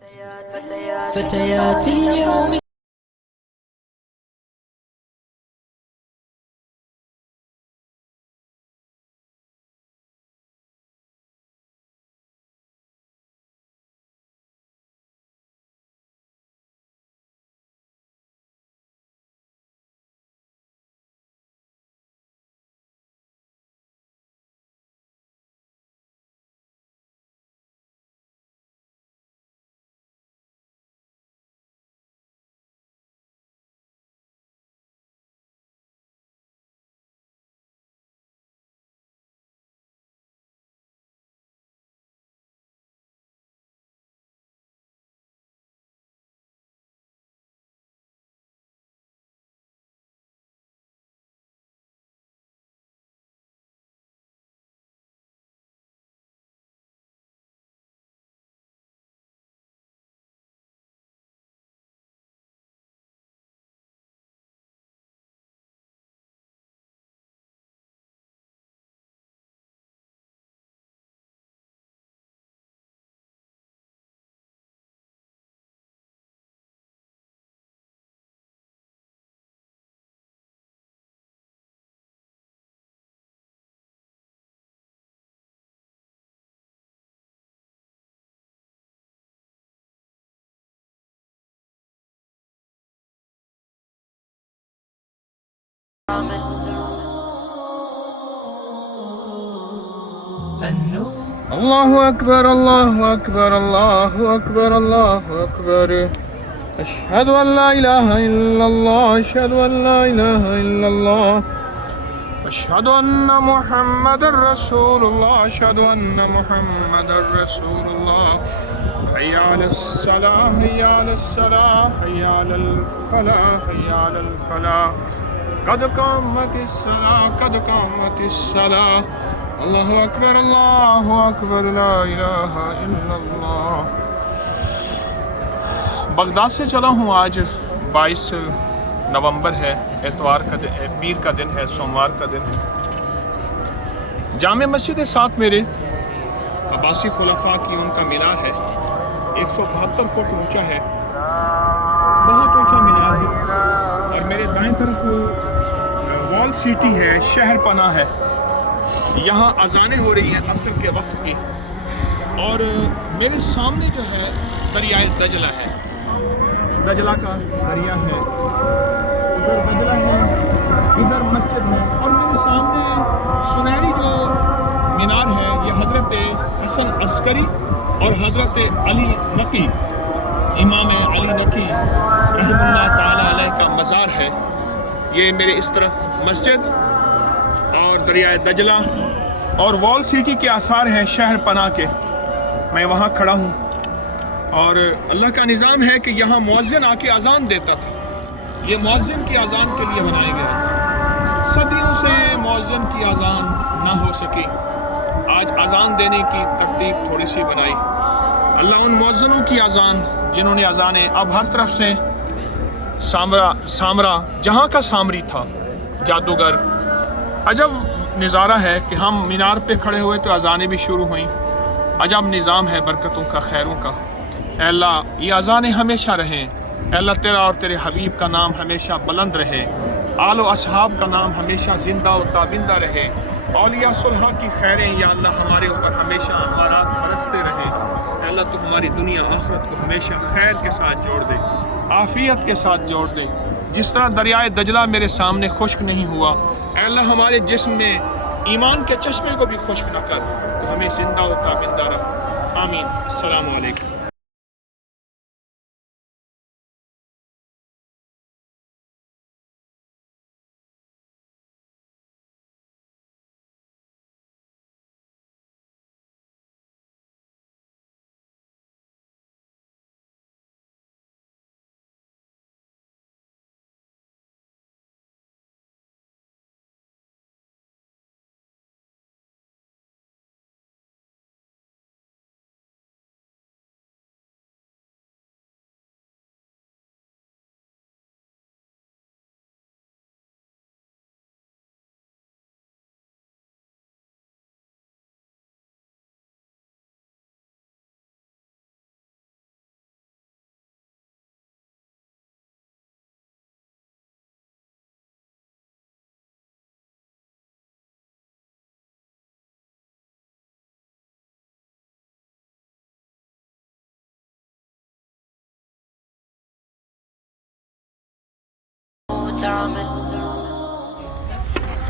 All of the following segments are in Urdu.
فتيات اليوم. الله أكبر الله أكبر الله أكبر الله أكبر أشهد أن لا إله إلا الله أشهد أن لا إله إلا الله أشهد أن محمد رسول الله أشهد أن محمد رسول الله حي على الصلاة حي على الصلاة حي على الفلاح حي على الفلاح قد قامت الصلاة قد قامت الصلاة اللہ اکبر لا الہ الا اللہ. بغداد سے چلا ہوں. آج 22 نومبر ہے، اتوار کا دن، پیر کا دن ہے، سوموار کا دن ہے. جامع مسجد ساتھ میرے عباسی خلفاء کی ان کا مینار ہے، 172 فٹ اونچا ہے، بہت اونچا مینار ہے. اور میرے دائیں طرف وال سٹی ہے، شہر پناہ ہے. یہاں اذانیں ہو رہی ہیں عصر کے وقت کی، اور میرے سامنے جو ہے دریائے دجلہ ہے، دجلہ کا دریا ہے. ادھر دجلہ ہے، ادھر مسجد ہے، اور میرے سامنے سنہری جو مینار ہے یہ حضرت حسن عسکری اور حضرت علی نقی، امام علی نقی رحمہ اللہ تعالیٰ علیہ کا مزار ہے. یہ میرے اس طرف مسجد اور دریائے دجلہ اور وال سٹی کے آثار ہیں شہر پناہ کے. میں وہاں کھڑا ہوں، اور اللہ کا نظام ہے کہ یہاں مؤذن آ کے اذان دیتا تھا. یہ مؤذن کی اذان کے لیے بنایا گیا تھا. صدیوں سے مؤذن کی اذان نہ ہو سکی. آج اذان دینے کی ترتیب تھوڑی سی بنائی. اللہ ان مؤذنوں کی اذان جنہوں نے اذانیں اب ہر طرف سے سامرا جہاں کا سامری تھا، جادوگر. عجب نظارہ ہے کہ ہم مینار پہ کھڑے ہوئے تو اذانیں بھی شروع ہوئیں. عجب نظام ہے برکتوں کا، خیروں کا. اے اللہ یہ اذانیں ہمیشہ رہیں. اے اللہ تیرا اور تیرے حبیب کا نام ہمیشہ بلند رہے. آل و اصحاب کا نام ہمیشہ زندہ و تابندہ رہے. اولیاء صلحاء کی خیریں یا اللہ ہمارے اوپر ہمیشہ امارات برستے رہیں. اے اللہ تو ہماری دنیا آخرت کو ہمیشہ خیر کے ساتھ جوڑ دے، عافیت کے ساتھ جوڑ دے. جس طرح دریائے دجلہ میرے سامنے خشک نہیں ہوا، اے اللہ ہمارے جسم میں ایمان کے چشمے کو بھی خشک نہ کر، تو ہمیں زندہ و تابندہ رکھ. آمین. السلام علیکم.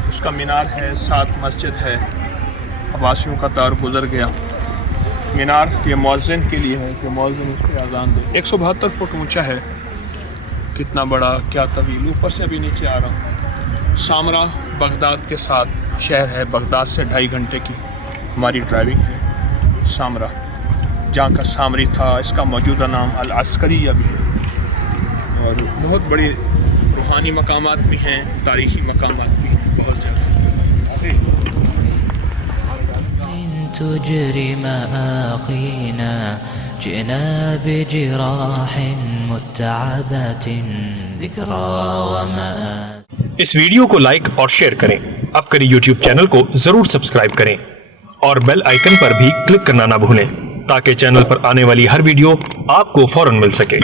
اس کا مینار ہے، ساتھ مسجد ہے، عباسیوں کا دور گزر گیا۔ مینار یہ مؤذن کے لیے ہے کہ مؤذن اس پہ اذان دے۔ 172 فٹ اونچا ہے، کتنا بڑا، کیا طویل، اوپر سے بھی نیچے آ رہا ہوں۔ سامرا بغداد کے ساتھ شہر ہے، بغداد سے 2.5 گھنٹے کی ہماری ڈرائیونگ ہے۔ سامرا جہاں کا سامری تھا، اس کا موجودہ نام العسکریہ بھی ہے، اور بہت بڑے روحانی مقامات بھی ہیں، تاریخی مقامات بھی ہیں، بہت زیادہ۔ تجري مآقينا جئنا بجراح متعبة ذكرى ومآت۔ اس ویڈیو کو لائک اور شیئر کریں، اب کریں یوٹیوب چینل کو ضرور سبسکرائب کریں اور بیل آئیکن پر بھی کلک کرنا نہ بھولیں تاکہ چینل پر آنے والی ہر ویڈیو آپ کو فوراً مل سکے۔